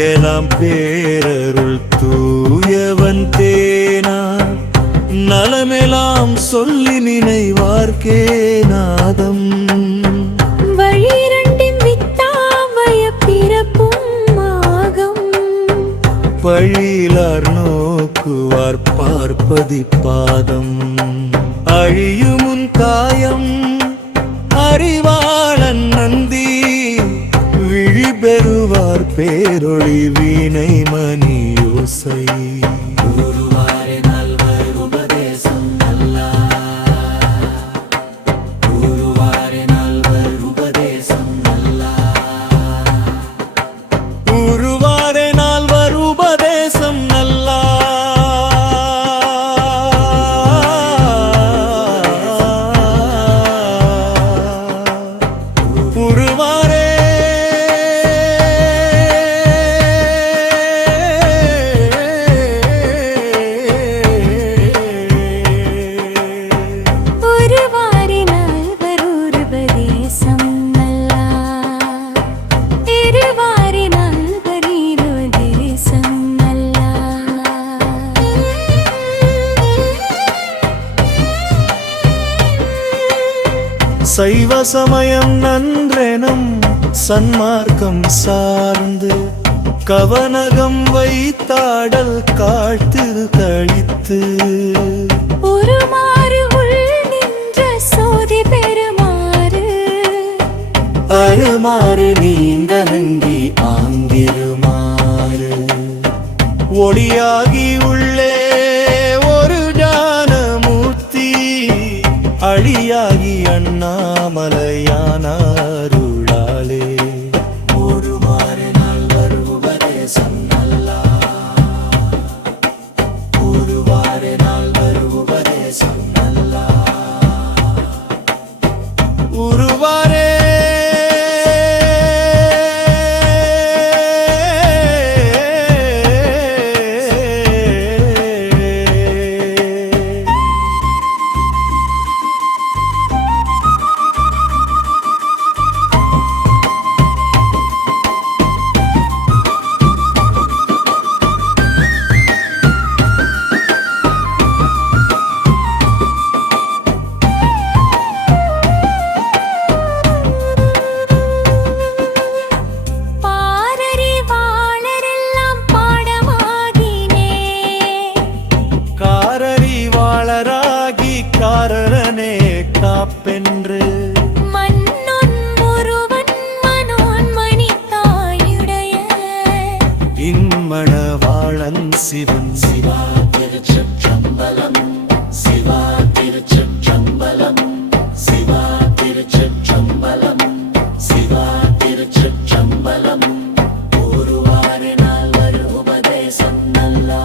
எங்கெல்லாம் பேரருள் தூயவன் தேனா நலமெல்லாம் சொல்லி நினைவார்க்கே நாதம் வழிரண்டின் வித்தாவய பிறப்பும் ஆகம் பழியிலார் நோக்குவார் பார்ப்பதி பாதம் அழியுமுன் காயம் அறிவாளன் நந்தி விழிபெறுவார் பேரொளி வீணை மணியோசை சைவ சமயம் நன்றெனும் சன்மார்க்கம் சார்ந்து கவனகம் வைத்தாடல் காழ்த்திரு கழித்து ஒருமாறு உள் நின்ற சோதி பெருமாறு அருமாறு நீங்க நங்கி ஆங்கிருமாறு ஒளியாகி உள்ளே ஒரு ஞானமூர்த்தி அழியாகி அண்ணாமலையானாருளாலே ஒரு மாறினால் வருபதேசம் நல்லா ஒரு வாரினால் வருபதேசம் நல்லா உருவாரே காரணனே காப்பென்று மன்னன் ஒருவன் மனோன்மணி தாயுடைய இம்மணவாளன் சிவன் சிவா திருச்சிற்றம்பலம் சிவா திருச்சிற்றம்பலம் சிவா திருச்சிற்றம்பலம் சிவா திருச்சிற்றம்பலம் ஒரு வாரினால் வருபதேசம் நல்லா